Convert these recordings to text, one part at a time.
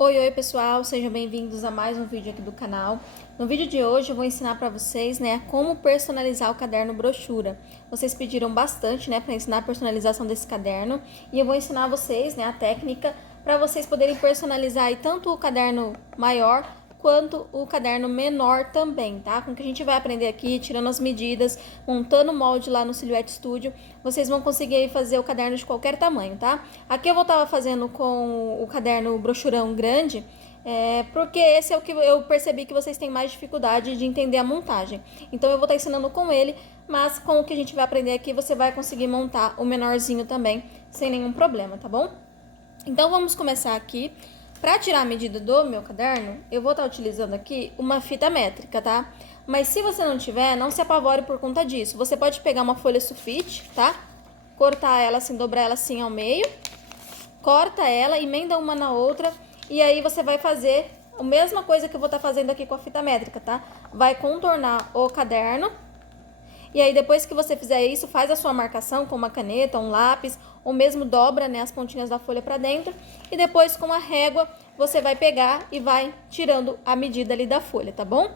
Oi, pessoal, sejam bem-vindos a mais um vídeo aqui do canal. No vídeo de hoje eu vou ensinar para vocês, como personalizar o caderno brochura. Vocês pediram bastante, para ensinar a personalização desse caderno e eu vou ensinar vocês, a técnica para vocês poderem personalizar aí tanto o caderno maior quanto o caderno menor também, tá? Com o que a gente vai aprender aqui, tirando as medidas, montando o molde lá no Silhouette Studio, vocês vão conseguir aí fazer o caderno de qualquer tamanho, tá? Aqui eu vou estar fazendo com o caderno brochurão grande, porque esse é o que eu percebi que vocês têm mais dificuldade de entender a montagem. Então eu vou estar ensinando com ele, mas com o que a gente vai aprender aqui, você vai conseguir montar o menorzinho também, sem nenhum problema, tá bom? Então vamos começar aqui. Para tirar a medida do meu caderno, eu vou estar utilizando aqui uma fita métrica, tá? Mas se você não tiver, não se apavore por conta disso. Você pode pegar uma folha sulfite, tá? Cortar ela assim, dobrar ela assim ao meio. Corta ela, emenda uma na outra. E aí você vai fazer a mesma coisa que eu vou estar fazendo aqui com a fita métrica, tá? Vai contornar o caderno. E aí depois que você fizer isso, faz a sua marcação com uma caneta, um lápis, ou mesmo dobra, as pontinhas da folha para dentro. E depois com a régua, você vai pegar e vai tirando a medida ali da folha, tá bom?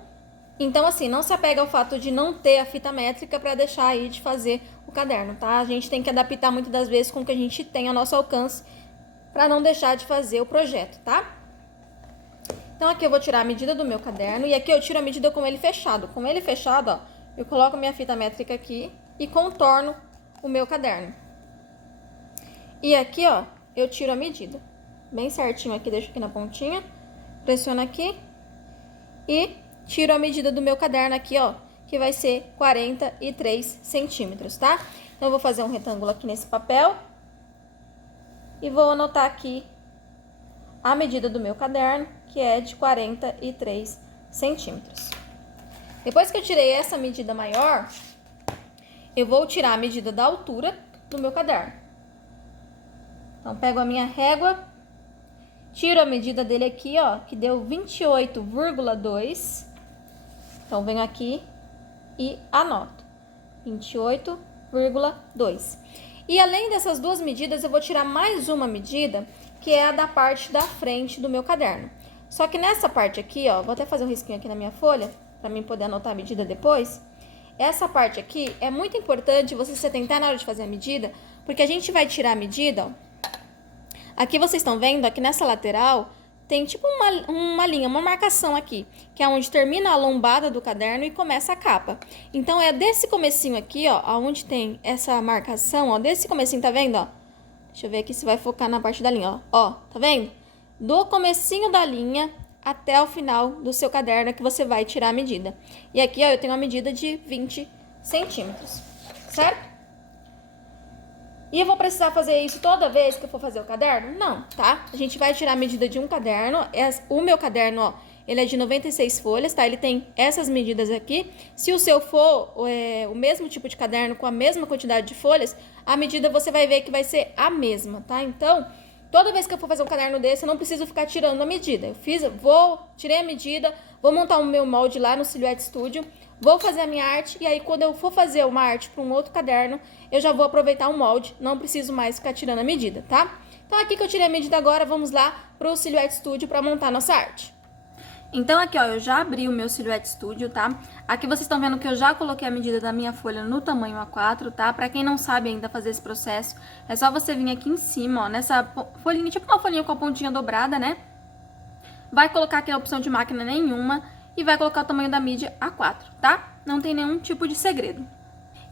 Então assim, não se apega ao fato de não ter a fita métrica para deixar aí de fazer o caderno, tá? A gente tem que adaptar muitas das vezes com o que a gente tem ao nosso alcance para não deixar de fazer o projeto, tá? Então aqui eu vou tirar a medida do meu caderno e aqui eu tiro a medida com ele fechado. Com ele fechado, ó, eu coloco minha fita métrica aqui e contorno o meu caderno. E aqui, ó, eu tiro a medida. Bem certinho aqui, deixo aqui na pontinha. Pressiono aqui e tiro a medida do meu caderno aqui, ó, que vai ser 43 centímetros, tá? Então eu vou fazer um retângulo aqui nesse papel e vou anotar aqui a medida do meu caderno, que é de 43 centímetros. Depois que eu tirei essa medida maior, eu vou tirar a medida da altura do meu caderno. Então, pego a minha régua, tiro a medida dele aqui, ó, que deu 28,2. Então, venho aqui e anoto 28,2. E além dessas duas medidas, eu vou tirar mais uma medida, que é a da parte da frente do meu caderno. Só que nessa parte aqui, ó, vou até fazer um risquinho aqui na minha folha, para mim poder anotar a medida depois. Essa parte aqui é muito importante você se atentar na hora de fazer a medida, porque a gente vai tirar a medida, ó. Aqui vocês estão vendo, aqui nessa lateral, tem tipo uma linha, uma marcação aqui, que é onde termina a lombada do caderno e começa a capa. Então, é desse comecinho aqui, ó, onde tem essa marcação, ó, desse comecinho, tá vendo, ó? Deixa eu ver aqui se vai focar na parte da linha, ó. Ó, tá vendo? Do comecinho da linha até o final do seu caderno que você vai tirar a medida. E aqui, ó, eu tenho uma medida de 20 centímetros, certo? E eu vou precisar fazer isso toda vez que eu for fazer o caderno? Não, tá? A gente vai tirar a medida de um caderno. O meu caderno, ó, ele é de 96 folhas, tá? Ele tem essas medidas aqui. Se o seu for o mesmo tipo de caderno com a mesma quantidade de folhas, a medida você vai ver que vai ser a mesma, tá? Então, toda vez que eu for fazer um caderno desse, eu não preciso ficar tirando a medida. Tirei a medida, vou montar o meu molde lá no Silhouette Studio, vou fazer a minha arte e aí quando eu for fazer uma arte para um outro caderno, eu já vou aproveitar o molde, não preciso mais ficar tirando a medida, tá? Então aqui que eu tirei a medida agora, vamos lá pro Silhouette Studio para montar nossa arte. Então aqui, ó, eu já abri o meu Silhouette Studio, tá? Aqui vocês estão vendo que eu já coloquei a medida da minha folha no tamanho A4, tá? Pra quem não sabe ainda fazer esse processo, é só você vir aqui em cima, ó, nessa folhinha, tipo uma folhinha com a pontinha dobrada, né? Vai colocar aqui a opção de máquina nenhuma e vai colocar o tamanho da mídia A4, tá? Não tem nenhum tipo de segredo.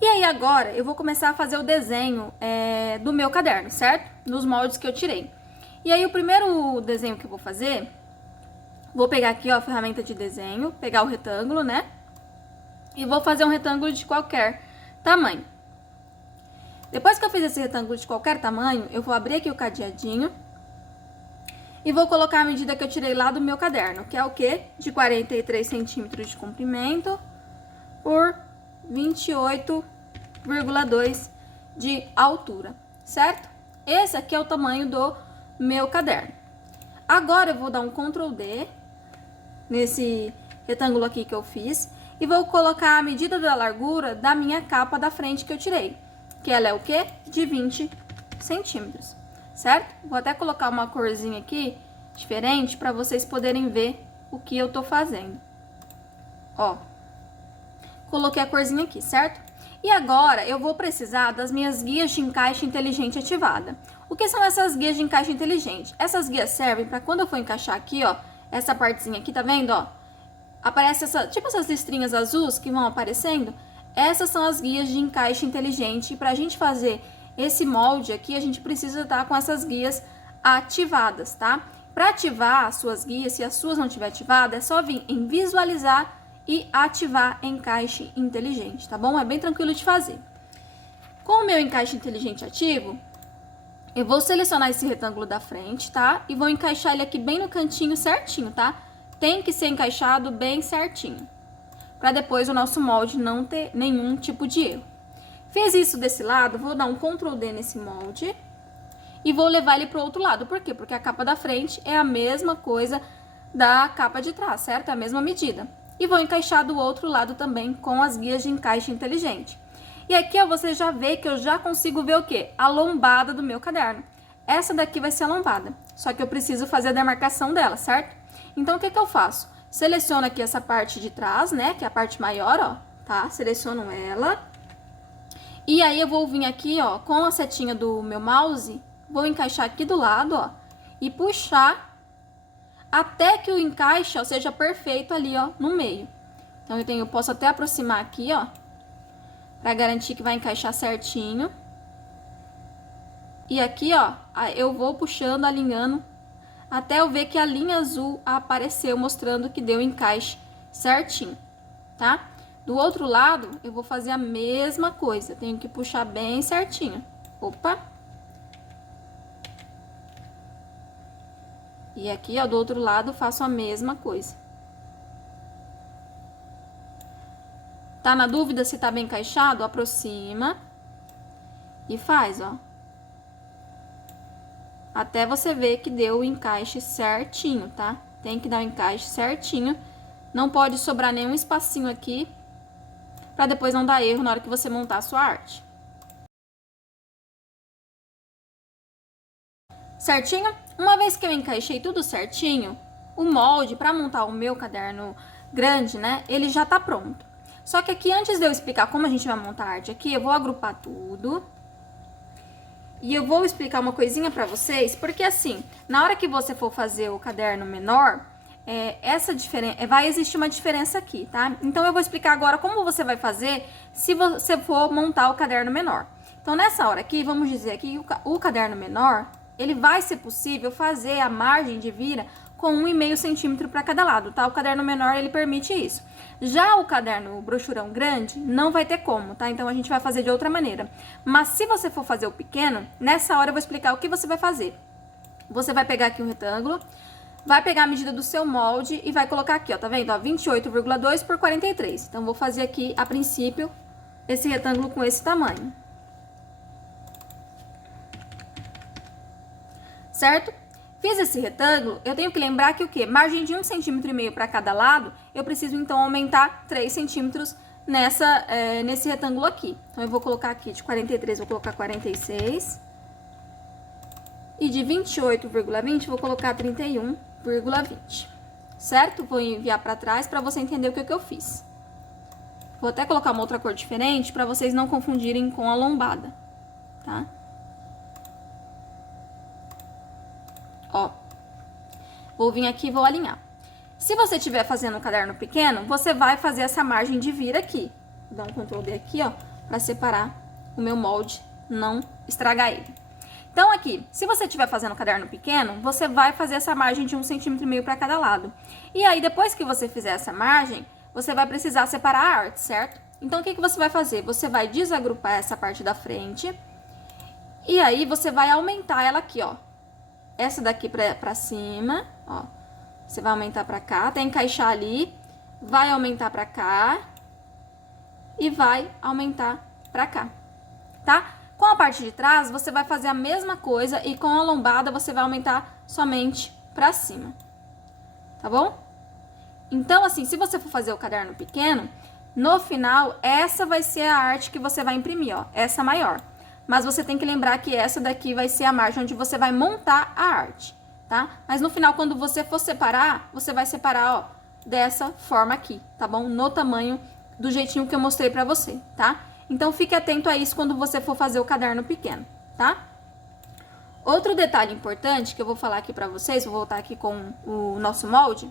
E aí agora eu vou começar a fazer o desenho do meu caderno, certo? Nos moldes que eu tirei. E aí o primeiro desenho que eu vou fazer... Vou pegar aqui, ó, a ferramenta de desenho, pegar o retângulo, né? E vou fazer um retângulo de qualquer tamanho. Depois que eu fiz esse retângulo de qualquer tamanho, eu vou abrir aqui o cadeadinho e vou colocar a medida que eu tirei lá do meu caderno, que é o quê? De 43 centímetros de comprimento por 28,2 de altura, certo? Esse aqui é o tamanho do meu caderno. Agora eu vou dar um Ctrl D nesse retângulo aqui que eu fiz e vou colocar a medida da largura da minha capa da frente que eu tirei, que ela é o quê? De 20 centímetros, certo? Vou até colocar uma corzinha aqui diferente para vocês poderem ver o que eu tô fazendo. Ó, coloquei a corzinha aqui, certo? E agora eu vou precisar das minhas guias de encaixe inteligente ativada. O que são essas guias de encaixe inteligente? Essas guias servem para quando eu for encaixar aqui, ó, essa partezinha aqui, tá vendo, ó? Aparece tipo essas listrinhas azuis que vão aparecendo. Essas são as guias de encaixe inteligente. E pra gente fazer esse molde aqui, a gente precisa estar com essas guias ativadas, tá? Para ativar as suas guias, se as suas não estiver ativada, é só vir em visualizar e ativar encaixe inteligente, tá bom? É bem tranquilo de fazer. Com o meu encaixe inteligente ativo, eu vou selecionar esse retângulo da frente, tá? E vou encaixar ele aqui bem no cantinho certinho, tá? Tem que ser encaixado bem certinho, para depois o nosso molde não ter nenhum tipo de erro. Fiz isso desse lado, vou dar um Ctrl D nesse molde e vou levar ele pro outro lado. Por quê? Porque a capa da frente é a mesma coisa da capa de trás, certo? É a mesma medida. E vou encaixar do outro lado também com as guias de encaixe inteligente. E aqui, ó, você já vê que eu já consigo ver o quê? A lombada do meu caderno. Essa daqui vai ser a lombada, só que eu preciso fazer a demarcação dela, certo? Então, o que que eu faço? Seleciono aqui essa parte de trás, né, que é a parte maior, ó, tá? Seleciono ela. E aí, eu vou vir aqui, ó, com a setinha do meu mouse, vou encaixar aqui do lado, ó, e puxar até que o encaixe, ó, seja perfeito ali, ó, no meio. Então, eu posso até aproximar aqui, ó, pra garantir que vai encaixar certinho. E aqui, ó, eu vou puxando, alinhando, até eu ver que a linha azul apareceu, mostrando que deu encaixe certinho, tá? Do outro lado, eu vou fazer a mesma coisa, tenho que puxar bem certinho. Opa! E aqui, ó, do outro lado, faço a mesma coisa. Tá na dúvida se tá bem encaixado? Aproxima e faz, ó. Até você ver que deu o encaixe certinho, tá? Tem que dar o encaixe certinho. Não pode sobrar nenhum espacinho aqui, pra depois não dar erro na hora que você montar a sua arte. Certinho? Uma vez que eu encaixei tudo certinho, o molde para montar o meu caderno grande, né, ele já tá pronto. Só que aqui, antes de eu explicar como a gente vai montar a arte aqui, eu vou agrupar tudo. E eu vou explicar uma coisinha pra vocês, porque assim, na hora que você for fazer o caderno menor, vai existir uma diferença aqui, tá? Então, eu vou explicar agora como você vai fazer se você for montar o caderno menor. Então, nessa hora aqui, vamos dizer que o caderno menor, ele vai ser possível fazer a margem de vira com 1,5 centímetro para cada lado, tá? O caderno menor, ele permite isso. Já o caderno brochurão grande, não vai ter como, tá? Então, a gente vai fazer de outra maneira. Mas, se você for fazer o pequeno, nessa hora eu vou explicar o que você vai fazer. Você vai pegar aqui um retângulo, vai pegar a medida do seu molde e vai colocar aqui, ó, tá vendo? Ó, 28,2 por 43. Então, vou fazer aqui, a princípio, esse retângulo com esse tamanho. Certo? Fiz esse retângulo, eu tenho que lembrar que o quê? Margem de 1,5 centímetro para cada lado, eu preciso então aumentar 3 centímetros nesse retângulo aqui. Então, eu vou colocar aqui de 43, vou colocar 46. E de 28,20, vou colocar 31,20. Certo? Vou enviar para trás para você entender o que eu fiz. Vou até colocar uma outra cor diferente para vocês não confundirem com a lombada, tá? Ó, vou vir aqui e vou alinhar. Se você estiver fazendo um caderno pequeno, você vai fazer essa margem de vira aqui. Vou dar um Ctrl D aqui, ó, pra separar o meu molde, não estragar ele. Então, aqui, se você estiver fazendo um caderno pequeno, você vai fazer essa margem de 1,5 centímetro para cada lado. E aí, depois que você fizer essa margem, você vai precisar separar a arte, certo? Então, o que que você vai fazer? Você vai desagrupar essa parte da frente e aí você vai aumentar ela aqui, ó. Essa daqui pra cima, ó, você vai aumentar pra cá, até encaixar ali, vai aumentar pra cá e vai aumentar pra cá, tá? Com a parte de trás, você vai fazer a mesma coisa e com a lombada você vai aumentar somente pra cima, tá bom? Então, assim, se você for fazer o caderno pequeno, no final, essa vai ser a arte que você vai imprimir, ó, essa maior. Mas você tem que lembrar que essa daqui vai ser a margem onde você vai montar a arte, tá? Mas no final, quando você for separar, você vai separar, ó, dessa forma aqui, tá bom? No tamanho, do jeitinho que eu mostrei pra você, tá? Então, fique atento a isso quando você for fazer o caderno pequeno, tá? Outro detalhe importante que eu vou falar aqui pra vocês, vou voltar aqui com o nosso molde,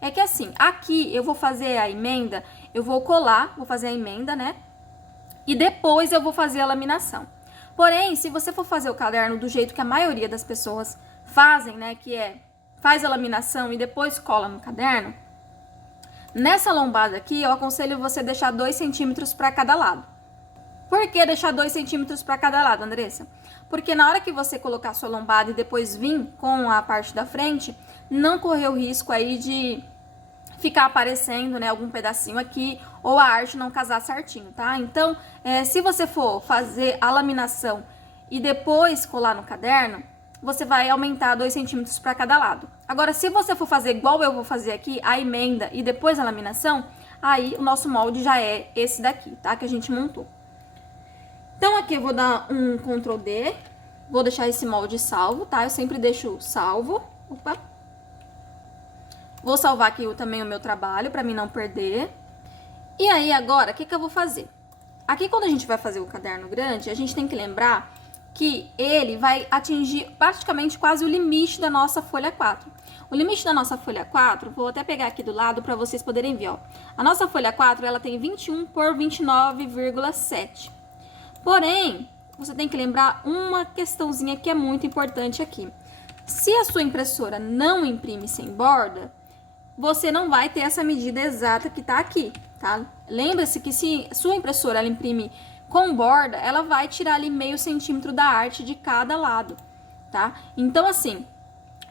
é que assim, aqui eu vou fazer a emenda, eu vou colar, vou fazer a emenda, né? E depois eu vou fazer a laminação. Porém, se você for fazer o caderno do jeito que a maioria das pessoas fazem, né? Que é, faz a laminação e depois cola no caderno, nessa lombada aqui, eu aconselho você deixar 2 centímetros para cada lado. Por que deixar 2 centímetros para cada lado, Andressa? Porque na hora que você colocar a sua lombada e depois vir com a parte da frente, não correr o risco aí de ficar aparecendo, né, algum pedacinho aqui ou a arte não casar certinho, tá? Então, se você for fazer a laminação e depois colar no caderno, você vai aumentar 2 centímetros para cada lado. Agora, se você for fazer igual eu vou fazer aqui, a emenda e depois a laminação, aí o nosso molde já é esse daqui, tá? Que a gente montou. Então, aqui eu vou dar um Ctrl D, vou deixar esse molde salvo, tá? Eu sempre deixo salvo. Opa! Vou salvar aqui também o meu trabalho, pra mim não perder. E aí, agora, o que eu vou fazer? Aqui, quando a gente vai fazer o caderno grande, a gente tem que lembrar que ele vai atingir praticamente quase o limite da nossa folha 4. O limite da nossa folha 4, vou até pegar aqui do lado para vocês poderem ver, ó. A nossa folha 4, ela tem 21 por 29,7. Porém, você tem que lembrar uma questãozinha que é muito importante aqui. Se a sua impressora não imprime sem borda, você não vai ter essa medida exata que tá aqui, tá? Lembra-se que se sua impressora ela imprime com borda, ela vai tirar ali meio centímetro da arte de cada lado, tá? Então, assim,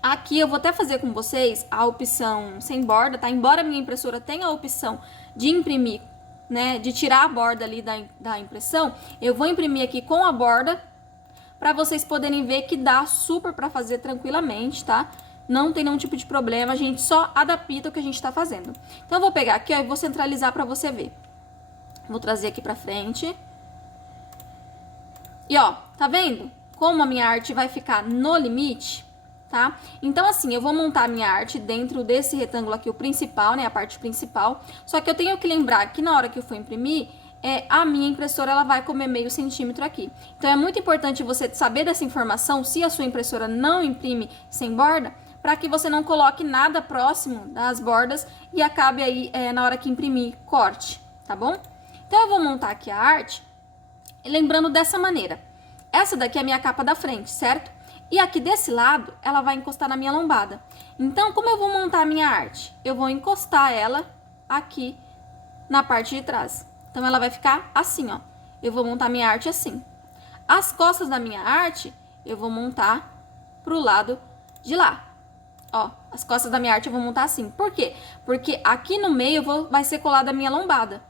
aqui eu vou até fazer com vocês a opção sem borda, tá? Embora a minha impressora tenha a opção de imprimir, né, de tirar a borda ali da impressão, eu vou imprimir aqui com a borda para vocês poderem ver que dá super para fazer tranquilamente, tá? Não tem nenhum tipo de problema, a gente só adapta o que a gente tá fazendo. Então, eu vou pegar aqui, ó, e vou centralizar para você ver. Vou trazer aqui pra frente. E, ó, tá vendo como a minha arte vai ficar no limite, tá? Então, assim, eu vou montar a minha arte dentro desse retângulo aqui, o principal, né, a parte principal. Só que eu tenho que lembrar que na hora que eu for imprimir, a minha impressora ela vai comer meio centímetro aqui. Então, é muito importante você saber dessa informação, se a sua impressora não imprime sem borda, para que você não coloque nada próximo das bordas e acabe aí, na hora que imprimir, corte, tá bom? Então, eu vou montar aqui a arte, lembrando dessa maneira. Essa daqui é a minha capa da frente, certo? E aqui desse lado, ela vai encostar na minha lombada. Então, como eu vou montar a minha arte? Eu vou encostar ela aqui na parte de trás. Então, ela vai ficar assim, ó. Eu vou montar minha arte assim. As costas da minha arte, eu vou montar pro lado de lá. Ó, as costas da minha arte eu vou montar assim. Por quê? Porque aqui no meio vai ser colada a minha lombada.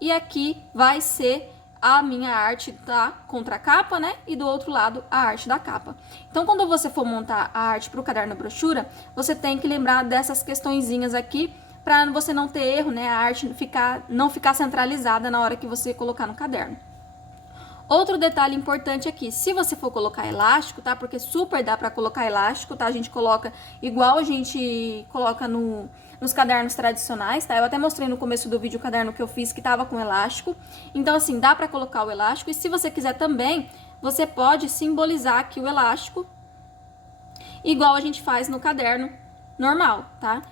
E aqui vai ser a minha arte da contracapa, né? E do outro lado, a arte da capa. Então, quando você for montar a arte para o caderno brochura, você tem que lembrar dessas questõezinhas aqui, para você não ter erro, né? A arte não ficar centralizada na hora que você colocar no caderno. Outro detalhe importante aqui, se você for colocar elástico, tá? Porque super dá para colocar elástico, tá? A gente coloca igual a gente coloca nos cadernos tradicionais, tá? Eu até mostrei no começo do vídeo o caderno que eu fiz que tava com elástico. Então, assim, dá pra colocar o elástico. E se você quiser também, você pode simbolizar aqui o elástico, igual a gente faz no caderno normal, tá?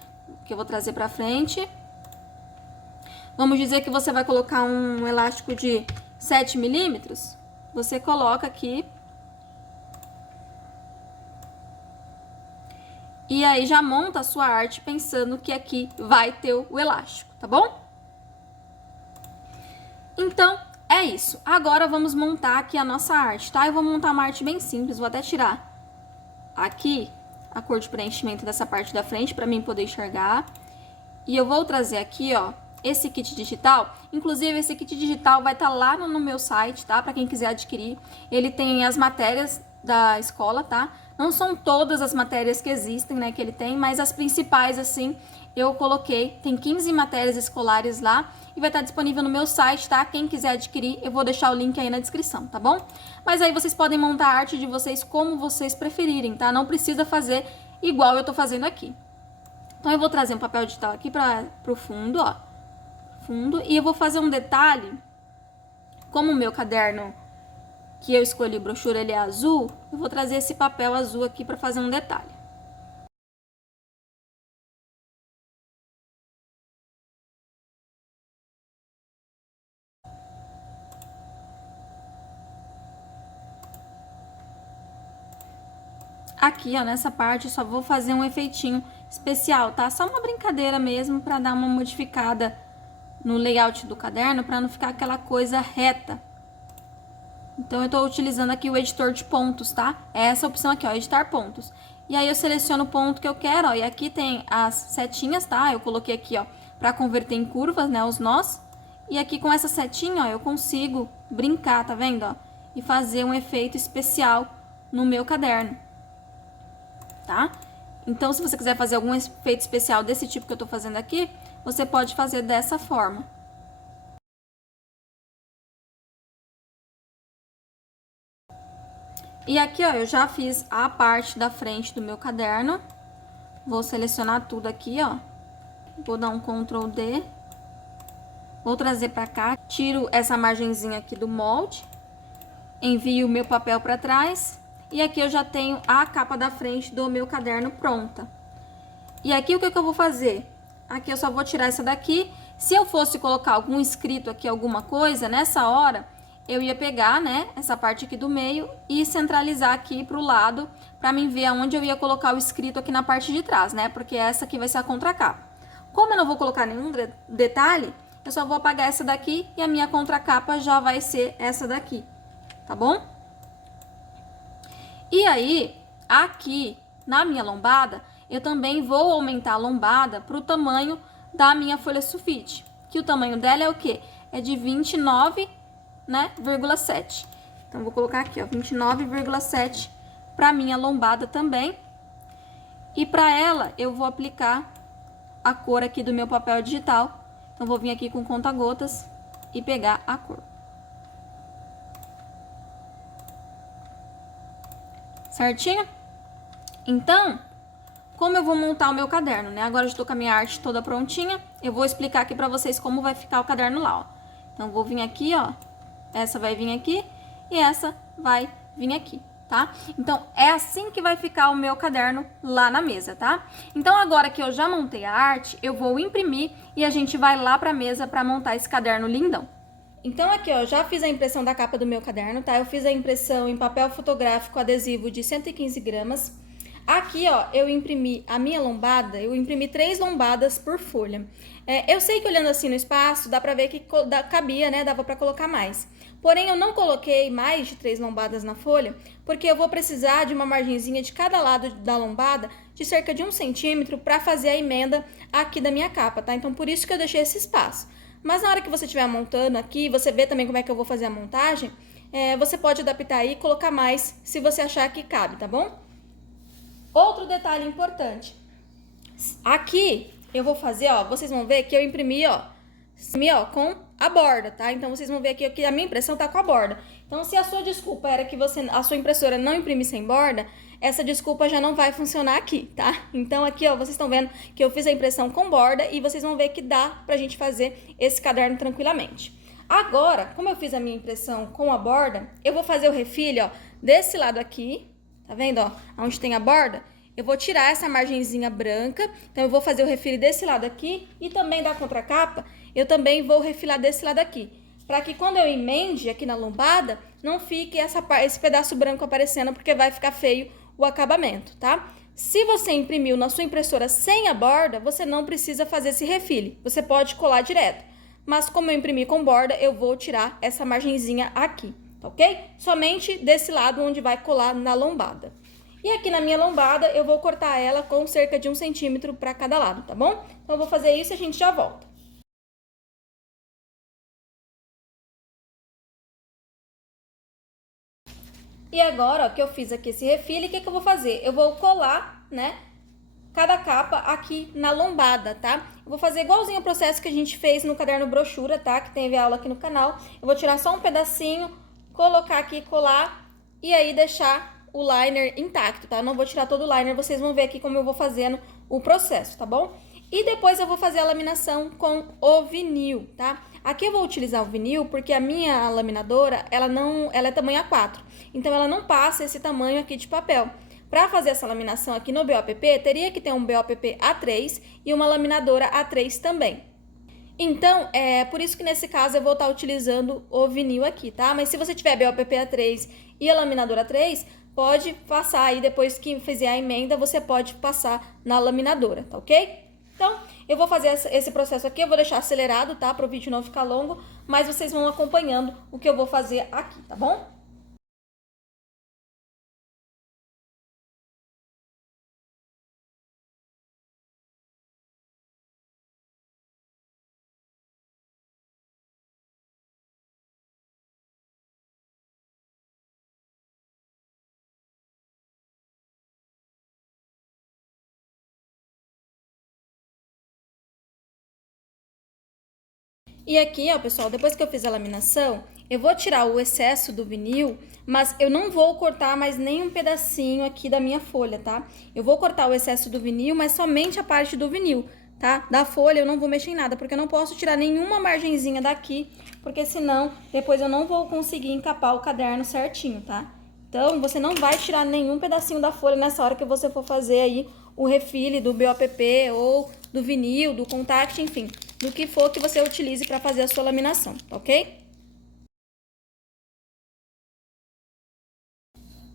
Que eu vou trazer pra frente. Vamos dizer que você vai colocar um elástico de 7 milímetros. Você coloca aqui. E aí já monta a sua arte pensando que aqui vai ter o elástico, tá bom? Então, é isso. Agora vamos montar aqui a nossa arte, tá? Eu vou montar uma arte bem simples, vou até tirar aqui a cor de preenchimento dessa parte da frente para mim poder enxergar. E eu vou trazer aqui, ó, esse kit digital. Inclusive, esse kit digital vai estar lá no meu site, tá? Para quem quiser adquirir. Ele tem as matérias da escola, tá? Não são todas as matérias que existem, né, que ele tem, mas as principais, assim, eu coloquei. Tem 15 matérias escolares lá e vai estar disponível no meu site, tá? Quem quiser adquirir, eu vou deixar o link aí na descrição, tá bom? Mas aí vocês podem montar a arte de vocês como vocês preferirem, tá? Não precisa fazer igual eu tô fazendo aqui. Então, eu vou trazer um papel digital aqui pro fundo, ó. Fundo, e eu vou fazer um detalhe. Como o meu caderno que eu escolhi, brochura, ele é azul, eu vou trazer esse papel azul aqui para fazer um detalhe. Aqui, ó, nessa parte, eu só vou fazer um efeitinho especial, tá? Só uma brincadeira mesmo para dar uma modificada no layout do caderno, para não ficar aquela coisa reta. Então, eu tô utilizando aqui o editor de pontos, tá? É essa opção aqui, ó, editar pontos. E aí, eu seleciono o ponto que eu quero, ó, e aqui tem as setinhas, tá? Eu coloquei aqui, ó, para converter em curvas, né, os nós. E aqui com essa setinha, ó, eu consigo brincar, tá vendo, ó? E fazer um efeito especial no meu caderno, tá? Então, se você quiser fazer algum efeito especial desse tipo que eu tô fazendo aqui, você pode fazer dessa forma. E aqui, ó, eu já fiz a parte da frente do meu caderno. Vou selecionar tudo aqui, ó. Vou dar um Ctrl D. Vou trazer pra cá. Tiro essa margenzinha aqui do molde. Envio o meu papel pra trás. E aqui eu já tenho a capa da frente do meu caderno pronta. E aqui o que eu vou fazer? Aqui eu só vou tirar essa daqui. Se eu fosse colocar algum escrito aqui, alguma coisa, nessa hora, eu ia pegar, né, essa parte aqui do meio e centralizar aqui pro lado, pra mim ver aonde eu ia colocar o escrito aqui na parte de trás, né, porque essa aqui vai ser a contracapa. Como eu não vou colocar nenhum detalhe, eu só vou apagar essa daqui e a minha contracapa já vai ser essa daqui, tá bom? E aí, aqui na minha lombada, eu também vou aumentar a lombada pro tamanho da minha folha sulfite, que o tamanho dela é o quê? É de 29, né, 0,7. Então, vou colocar aqui, ó, 29,7 para minha lombada também. E para ela, eu vou aplicar a cor aqui do meu papel digital. Então, vou vir aqui com conta-gotas e pegar a cor. Certinho? Então, como eu vou montar o meu caderno, né? Agora eu estou com a minha arte toda prontinha. Eu vou explicar aqui para vocês como vai ficar o caderno lá, ó. Então, vou vir aqui, ó. Essa vai vir aqui e essa vai vir aqui, tá? Então, é assim que vai ficar o meu caderno lá na mesa, tá? Então, agora que eu já montei a arte, eu vou imprimir e a gente vai lá pra mesa pra montar esse caderno lindão. Então, aqui, ó, já fiz a impressão da capa do meu caderno, tá? Eu fiz a impressão em papel fotográfico adesivo de 115 gramas. Aqui, ó, eu imprimi a minha lombada, eu imprimi 3 lombadas por folha. Eu sei que olhando assim no espaço, dá pra ver que cabia, né? Dava pra colocar mais. Porém, eu não coloquei mais de 3 lombadas na folha, porque eu vou precisar de uma margenzinha de cada lado da lombada de cerca de 1 centímetro para fazer a emenda aqui da minha capa, tá? Então, por isso que eu deixei esse espaço. Mas na hora que você estiver montando aqui, você vê também como é que eu vou fazer a montagem, você pode adaptar aí e colocar mais se você achar que cabe, tá bom? Outro detalhe importante. Aqui eu vou fazer, ó, vocês vão ver que eu imprimi, ó, com a borda, tá? Então, vocês vão ver aqui que a minha impressão tá com a borda. Então, se a sua desculpa era que a sua impressora não imprime sem borda, essa desculpa já não vai funcionar aqui, tá? Então, aqui, ó, vocês estão vendo que eu fiz a impressão com borda e vocês vão ver que dá pra gente fazer esse caderno tranquilamente. Agora, como eu fiz a minha impressão com a borda, eu vou fazer o refilho, ó, desse lado aqui, tá vendo, ó, onde tem a borda? Eu vou tirar essa margenzinha branca, então eu vou fazer o refile desse lado aqui e também da contracapa, eu também vou refilar desse lado aqui, para que quando eu emende aqui na lombada, não fique esse pedaço branco aparecendo, porque vai ficar feio o acabamento, tá? Se você imprimiu na sua impressora sem a borda, você não precisa fazer esse refile, você pode colar direto. Mas como eu imprimi com borda, eu vou tirar essa margenzinha aqui, tá ok? Somente desse lado onde vai colar na lombada. E aqui na minha lombada, eu vou cortar ela com cerca de 1 centímetro para cada lado, tá bom? Então, eu vou fazer isso e a gente já volta. E agora, ó, que eu fiz aqui esse refile, o que eu vou fazer? Eu vou colar, né, cada capa aqui na lombada, tá? Eu vou fazer igualzinho o processo que a gente fez no caderno brochura, tá? Que tem aula aqui no canal. Eu vou tirar só um pedacinho, colocar aqui, colar e aí deixar o liner intacto, tá? Eu não vou tirar todo o liner, vocês vão ver aqui como eu vou fazendo o processo, tá bom? E depois eu vou fazer a laminação com o vinil, tá? Aqui eu vou utilizar o vinil porque a minha laminadora, ela é tamanho A4. Então, ela não passa esse tamanho aqui de papel. Para fazer essa laminação aqui no BOPP, teria que ter um BOPP A3 e uma laminadora A3 também. Então, é por isso que nesse caso eu vou estar utilizando o vinil aqui, tá? Mas se você tiver BOPP A3 e a laminadora A3, pode passar aí, depois que fizer a emenda, você pode passar na laminadora, tá ok? Então, eu vou fazer esse processo aqui, eu vou deixar acelerado, tá? Para o vídeo não ficar longo, mas vocês vão acompanhando o que eu vou fazer aqui, tá bom? E aqui, ó, pessoal, depois que eu fiz a laminação, eu vou tirar o excesso do vinil, mas eu não vou cortar mais nem um pedacinho aqui da minha folha, tá? Eu vou cortar o excesso do vinil, mas somente a parte do vinil, tá? Da folha eu não vou mexer em nada, porque eu não posso tirar nenhuma margenzinha daqui, porque senão depois eu não vou conseguir encapar o caderno certinho, tá? Então, você não vai tirar nenhum pedacinho da folha nessa hora que você for fazer aí o refile do BOPP ou do vinil, do contact, enfim, do que for que você utilize para fazer a sua laminação, tá ok?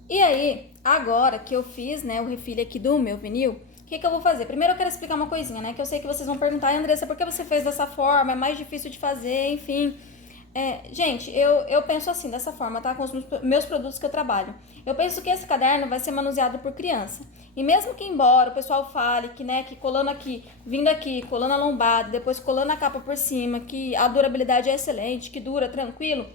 E aí, agora que eu fiz, né, o refile aqui do meu vinil, o que eu vou fazer? Primeiro eu quero explicar uma coisinha, né, que eu sei que vocês vão perguntar, Andressa, por que você fez dessa forma? É mais difícil de fazer, enfim. Gente, eu penso assim, dessa forma, tá? Com os meus produtos que eu trabalho. Eu penso que esse caderno vai ser manuseado por criança. E mesmo que embora o pessoal fale que, né, que colando aqui, vindo aqui, colando a lombada, depois colando a capa por cima, que a durabilidade é excelente, que dura tranquilo,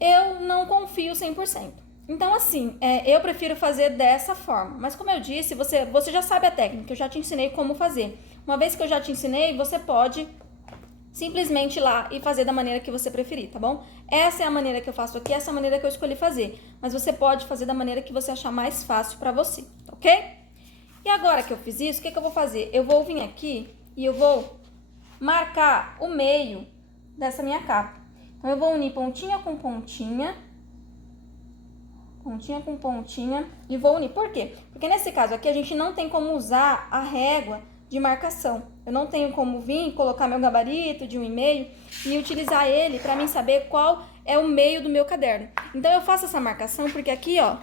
eu não confio 100%. Então, assim, eu prefiro fazer dessa forma. Mas como eu disse, você já sabe a técnica, eu já te ensinei como fazer. Uma vez que eu já te ensinei, você pode simplesmente ir lá e fazer da maneira que você preferir, tá bom? Essa é a maneira que eu faço aqui, essa é a maneira que eu escolhi fazer. Mas você pode fazer da maneira que você achar mais fácil pra você, tá ok? E agora que eu fiz isso, o que eu vou fazer? Eu vou vir aqui e eu vou marcar o meio dessa minha capa. Então, eu vou unir pontinha com pontinha, e vou unir. Por quê? Porque nesse caso aqui a gente não tem como usar a régua de marcação. Eu não tenho como vir, colocar meu gabarito de 1,5 e utilizar ele para mim saber qual é o meio do meu caderno. Então, eu faço essa marcação porque aqui, ó,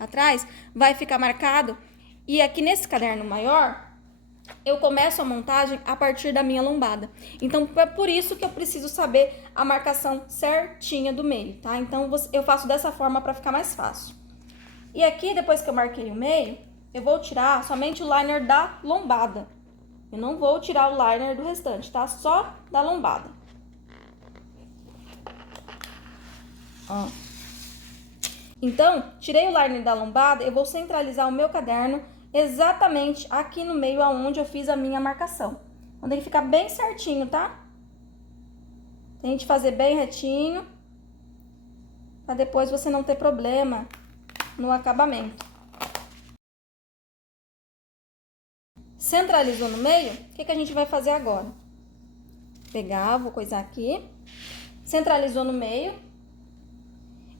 atrás, vai ficar marcado. E aqui nesse caderno maior, eu começo a montagem a partir da minha lombada. Então, é por isso que eu preciso saber a marcação certinha do meio, tá? Então, eu faço dessa forma para ficar mais fácil. E aqui, depois que eu marquei o meio, eu vou tirar somente o liner da lombada. Eu não vou tirar o liner do restante, tá? Só da lombada. Ó. Então, tirei o liner da lombada, eu vou centralizar o meu caderno exatamente aqui no meio aonde eu fiz a minha marcação. Então, tem que ficar bem certinho, tá? Tente fazer bem retinho, pra depois você não ter problema no acabamento. Centralizou no meio, o que a gente vai fazer agora? Vou coisar aqui. Centralizou no meio.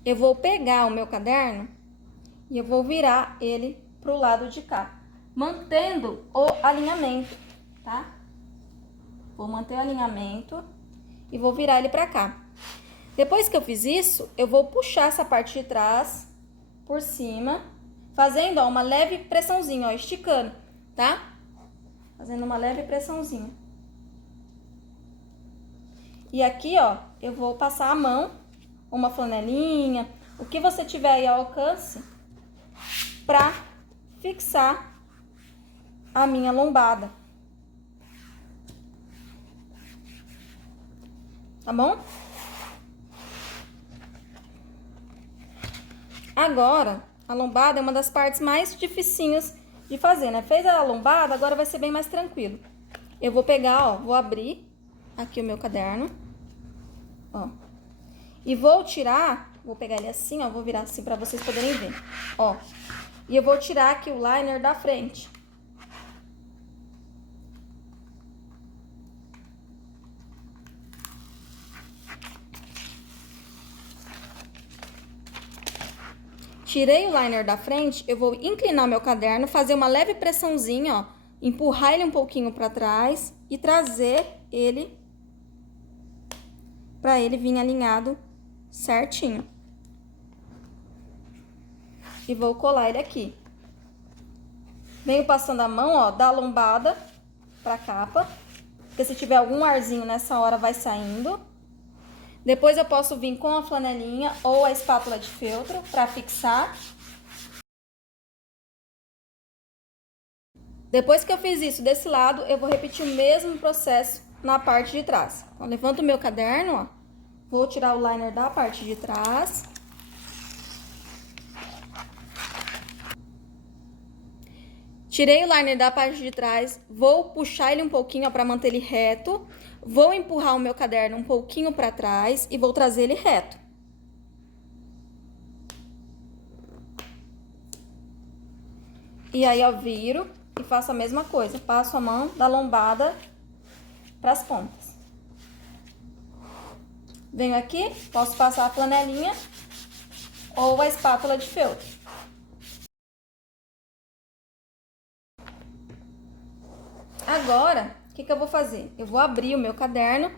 Eu vou pegar o meu caderno e eu vou virar ele pro lado de cá, mantendo o alinhamento, tá? Vou manter o alinhamento e vou virar ele pra cá. Depois que eu fiz isso, eu vou puxar essa parte de trás por cima, fazendo, ó, uma leve pressãozinha, ó, esticando, tá? Fazendo uma leve pressãozinha. E aqui, ó, eu vou passar a mão, uma flanelinha, o que você tiver aí ao alcance, pra fixar a minha lombada. Tá bom? Agora, a lombada é uma das partes mais dificinhas de fazer, né? Fez a lombada, agora vai ser bem mais tranquilo. Eu vou pegar, ó, vou abrir aqui o meu caderno, ó. E vou tirar Vou pegar ele assim, ó, vou virar assim pra vocês poderem ver, ó. E eu vou tirar aqui o liner da frente. Tirei o liner da frente, eu vou inclinar o meu caderno, fazer uma leve pressãozinha, ó, empurrar ele um pouquinho pra trás e trazer ele pra ele vir alinhado certinho. E vou colar ele aqui. Venho passando a mão, ó, da lombada pra capa, porque se tiver algum arzinho nessa hora vai saindo. Depois eu posso vir com a flanelinha ou a espátula de feltro pra fixar. Depois que eu fiz isso desse lado, eu vou repetir o mesmo processo na parte de trás. Então, levanto o meu caderno, ó, vou tirar o liner da parte de trás. Tirei o liner da parte de trás, vou puxar ele um pouquinho para manter ele reto. Vou empurrar o meu caderno um pouquinho para trás e vou trazer ele reto. E aí eu viro e faço a mesma coisa. Passo a mão da lombada para as pontas. Venho aqui, posso passar a flanelinha ou a espátula de feltro. Agora, o que eu vou fazer? Eu vou abrir o meu caderno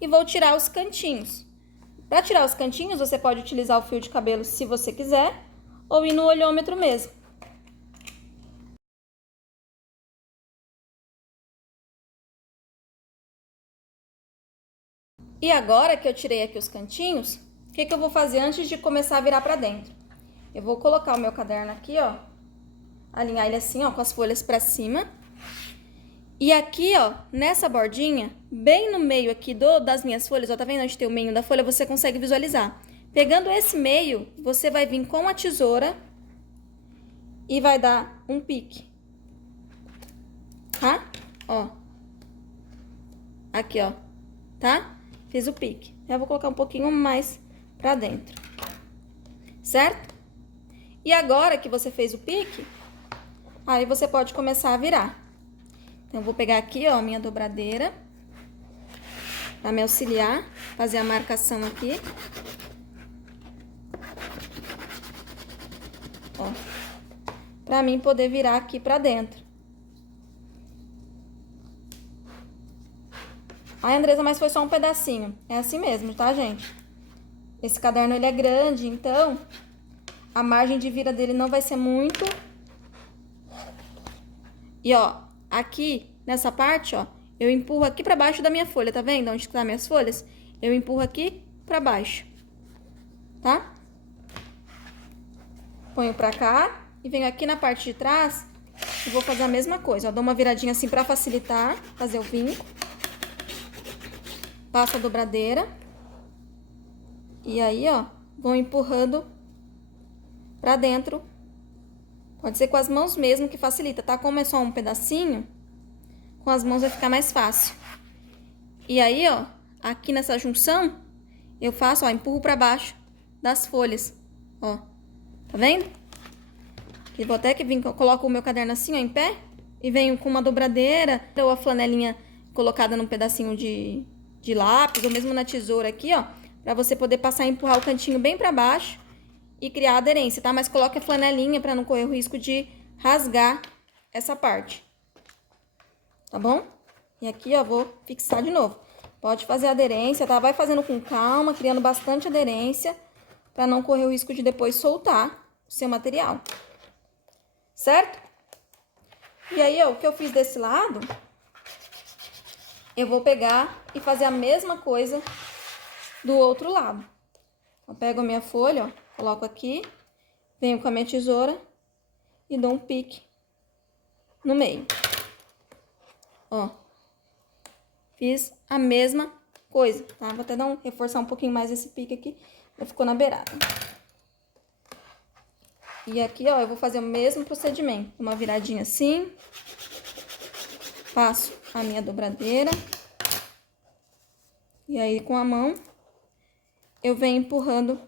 e vou tirar os cantinhos. Para tirar os cantinhos, você pode utilizar o fio de cabelo se você quiser, ou ir no olhômetro mesmo. E agora que eu tirei aqui os cantinhos, o que eu vou fazer antes de começar a virar para dentro? Eu vou colocar o meu caderno aqui, ó, alinhar ele assim, ó, com as folhas para cima. E aqui, ó, nessa bordinha, bem no meio aqui das minhas folhas, ó, tá vendo onde tem o meio da folha? Você consegue visualizar. Pegando esse meio, você vai vir com a tesoura e vai dar um pique. Tá? Ó. Aqui, ó. Tá? Fiz o pique. Já vou colocar um pouquinho mais pra dentro. Certo? E agora que você fez o pique, aí você pode começar a virar. Então, eu vou pegar aqui, ó, a minha dobradeira, pra me auxiliar, fazer a marcação aqui. Ó, pra mim poder virar aqui pra dentro. Ai, Andresa, mas foi só um pedacinho. É assim mesmo, tá, gente? Esse caderno, ele é grande, então a margem de vira dele não vai ser muito. E, ó, aqui, nessa parte, ó, eu empurro aqui pra baixo da minha folha, tá vendo? Onde tá minhas folhas? Eu empurro aqui pra baixo, tá? Ponho pra cá e venho aqui na parte de trás e vou fazer a mesma coisa, ó. Dou uma viradinha assim pra facilitar, fazer o vinco. Passo a dobradeira. E aí, ó, vou empurrando pra dentro. Pode ser com as mãos mesmo que facilita, tá? Como é só um pedacinho, com as mãos vai ficar mais fácil. E aí, ó, aqui nessa junção, eu faço, ó, empurro pra baixo das folhas, ó. Tá vendo? E vou até que vim, coloco o meu caderno assim, ó, em pé, e venho com uma dobradeira, ou a flanelinha colocada num pedacinho de lápis, ou mesmo na tesoura aqui, ó, pra você poder passar e empurrar o cantinho bem pra baixo e criar aderência, tá? Mas coloque a flanelinha pra não correr o risco de rasgar essa parte, tá bom? E aqui, ó, vou fixar de novo. Pode fazer aderência, tá? Vai fazendo com calma, criando bastante aderência, pra não correr o risco de depois soltar o seu material, certo? E aí, ó, o que eu fiz desse lado, eu vou pegar e fazer a mesma coisa do outro lado. Eu pego a minha folha, ó, coloco aqui, venho com a minha tesoura e dou um pique no meio. Ó, fiz a mesma coisa, tá? Vou até reforçar um pouquinho mais esse pique aqui, ficou na beirada. E aqui, ó, eu vou fazer o mesmo procedimento. Uma viradinha assim, passo a minha dobradeira. E aí, com a mão, eu venho empurrando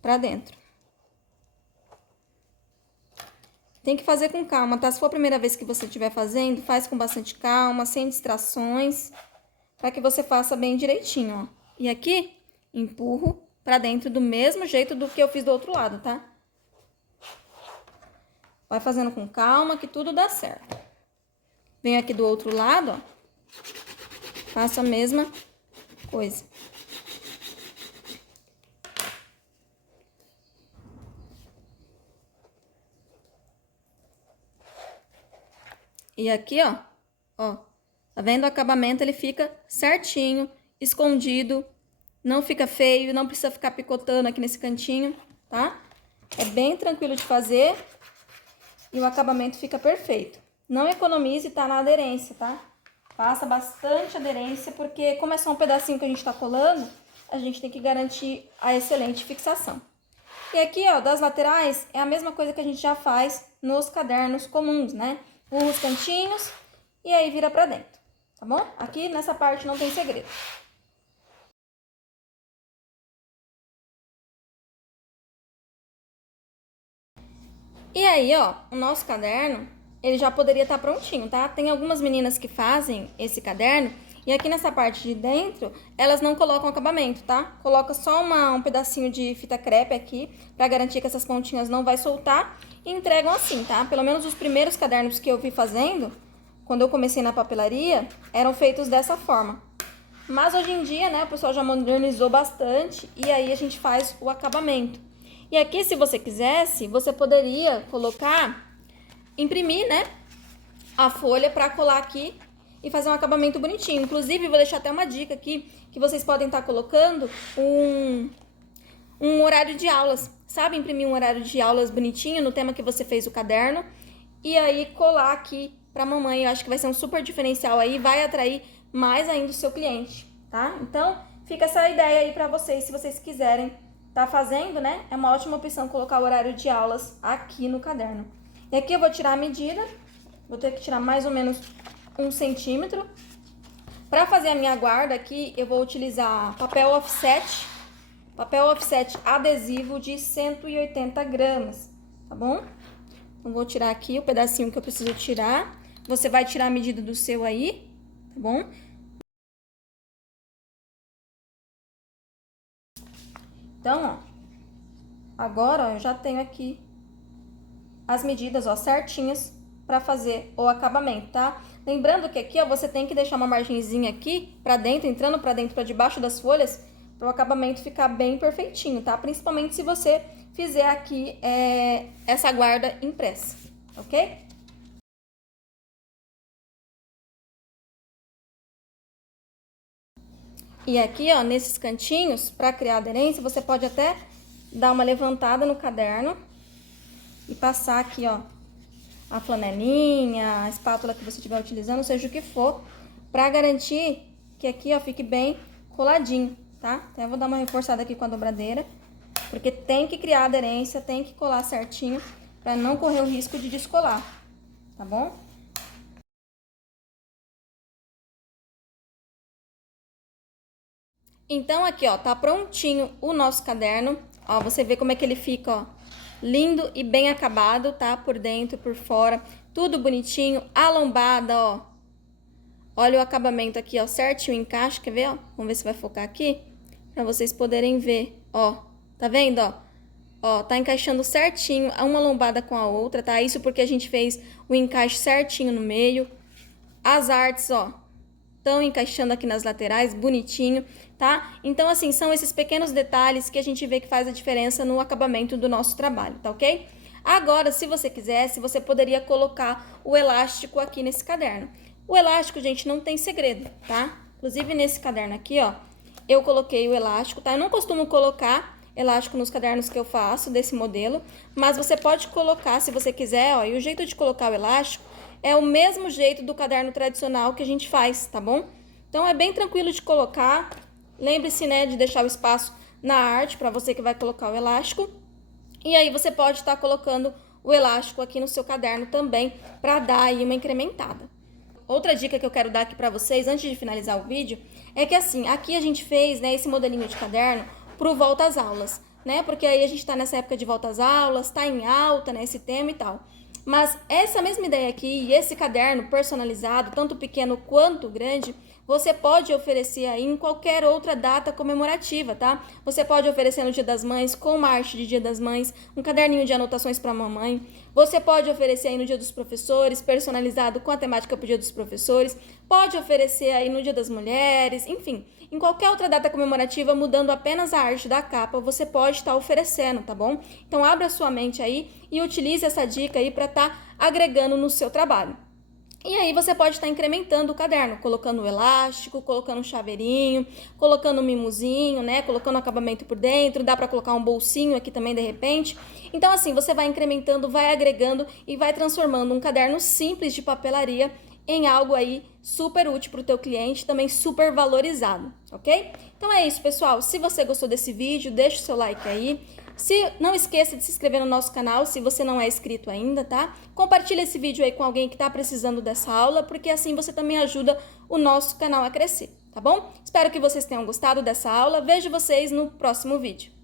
pra dentro. Tem que fazer com calma, tá? Se for a primeira vez que você estiver fazendo, faz com bastante calma, sem distrações, para que você faça bem direitinho, ó. E aqui, empurro pra dentro do mesmo jeito do que eu fiz do outro lado, tá? Vai fazendo com calma que tudo dá certo. Venho aqui do outro lado, ó. Faço a mesma coisa. E aqui, ó, tá vendo? O acabamento, ele fica certinho, escondido, não fica feio, não precisa ficar picotando aqui nesse cantinho, tá? É bem tranquilo de fazer e o acabamento fica perfeito. Não economize, tá, na aderência, tá? Faça bastante aderência, porque como é só um pedacinho que a gente tá colando, a gente tem que garantir a excelente fixação. E aqui, ó, das laterais, é a mesma coisa que a gente já faz nos cadernos comuns, né? Os cantinhos e aí vira pra dentro, tá bom? Aqui nessa parte não tem segredo. E aí, ó, o nosso caderno, ele já poderia estar prontinho, tá? Tem algumas meninas que fazem esse caderno e aqui nessa parte de dentro, elas não colocam acabamento, tá? Coloca só um pedacinho de fita crepe aqui pra garantir que essas pontinhas não vai soltar e entregam assim, tá? Pelo menos os primeiros cadernos que eu vi fazendo, quando eu comecei na papelaria, eram feitos dessa forma. Mas hoje em dia, né, o pessoal já modernizou bastante e aí a gente faz o acabamento. E aqui, se você quisesse, você poderia colocar, imprimir, né, a folha para colar aqui e fazer um acabamento bonitinho. Inclusive, vou deixar até uma dica aqui, que vocês podem estar colocando um horário de aulas, sabe? Imprimir um horário de aulas bonitinho no tema que você fez o caderno e aí colar aqui pra mamãe. Eu acho que vai ser um super diferencial aí, vai atrair mais ainda o seu cliente, tá? Então, fica essa ideia aí pra vocês, se vocês quiserem tá fazendo, né? É uma ótima opção colocar o horário de aulas aqui no caderno. E aqui eu vou tirar a medida, vou ter que tirar mais ou menos 1 centímetro. Pra fazer a minha guarda aqui, eu vou utilizar papel offset adesivo de 180 gramas, tá bom? Então, vou tirar aqui o pedacinho que eu preciso tirar. Você vai tirar a medida do seu aí, tá bom? Então, ó, agora ó, eu já tenho aqui as medidas, ó, certinhas para fazer o acabamento, tá? Lembrando que aqui, ó, você tem que deixar uma margenzinha aqui para dentro, entrando para dentro, para debaixo das folhas, para o acabamento ficar bem perfeitinho, tá? Principalmente se você fizer aqui essa guarda impressa, ok? E aqui, ó, nesses cantinhos, para criar aderência, você pode até dar uma levantada no caderno e passar aqui, ó, a flanelinha, a espátula que você estiver utilizando, seja o que for, para garantir que aqui, ó, fique bem coladinho, tá? Então, eu vou dar uma reforçada aqui com a dobradeira, porque tem que criar aderência, tem que colar certinho, para não correr o risco de descolar, tá bom? Então, aqui, ó, tá prontinho o nosso caderno. Ó, você vê como é que ele fica, ó, lindo e bem acabado, tá? Por dentro, por fora, tudo bonitinho, a lombada, ó. Olha o acabamento aqui, ó, certinho, o encaixe, quer ver, ó? Vamos ver se vai focar aqui, pra vocês poderem ver, ó. Tá vendo, ó? Ó, tá encaixando certinho uma lombada com a outra, tá? Isso porque a gente fez o encaixe certinho no meio. As artes, ó, estão encaixando aqui nas laterais, bonitinho, tá? Então, assim, são esses pequenos detalhes que a gente vê que faz a diferença no acabamento do nosso trabalho, tá ok? Agora, se você quisesse, você poderia colocar o elástico aqui nesse caderno. O elástico, gente, não tem segredo, tá? Inclusive, nesse caderno aqui, ó, eu coloquei o elástico, tá? Eu não costumo colocar elástico nos cadernos que eu faço desse modelo, mas você pode colocar se você quiser, ó, e o jeito de colocar o elástico é o mesmo jeito do caderno tradicional que a gente faz, tá bom? Então, é bem tranquilo de colocar. Lembre-se, né, de deixar o espaço na arte para você que vai colocar o elástico. E aí, você pode estar colocando o elástico aqui no seu caderno também para dar aí uma incrementada. Outra dica que eu quero dar aqui para vocês, antes de finalizar o vídeo, é que assim, aqui a gente fez, né, esse modelinho de caderno pro volta às aulas. né? Porque aí a gente tá nessa época de volta às aulas, tá em alta, né, esse tema e tal. Mas essa mesma ideia aqui e esse caderno personalizado, tanto pequeno quanto grande, você pode oferecer aí em qualquer outra data comemorativa, tá? Você pode oferecer no Dia das Mães, com uma arte de Dia das Mães, um caderninho de anotações para mamãe. Você pode oferecer aí no Dia dos Professores, personalizado com a temática pro Dia dos Professores. Pode oferecer aí no Dia das Mulheres, enfim. Em qualquer outra data comemorativa, mudando apenas a arte da capa, você pode estar oferecendo, tá bom? Então, abra sua mente aí e utilize essa dica aí para estar agregando no seu trabalho. E aí você pode estar incrementando o caderno, colocando o elástico, colocando um chaveirinho, colocando um mimosinho, né? Colocando acabamento por dentro, dá para colocar um bolsinho aqui também de repente. Então assim, você vai incrementando, vai agregando e vai transformando um caderno simples de papelaria em algo aí super útil para o teu cliente, também super valorizado, ok? Então é isso, pessoal. Se você gostou desse vídeo, deixa o seu like aí. Não esqueça de se inscrever no nosso canal se você não é inscrito ainda, tá? Compartilha esse vídeo aí com alguém que está precisando dessa aula, porque assim você também ajuda o nosso canal a crescer, tá bom? Espero que vocês tenham gostado dessa aula. Vejo vocês no próximo vídeo.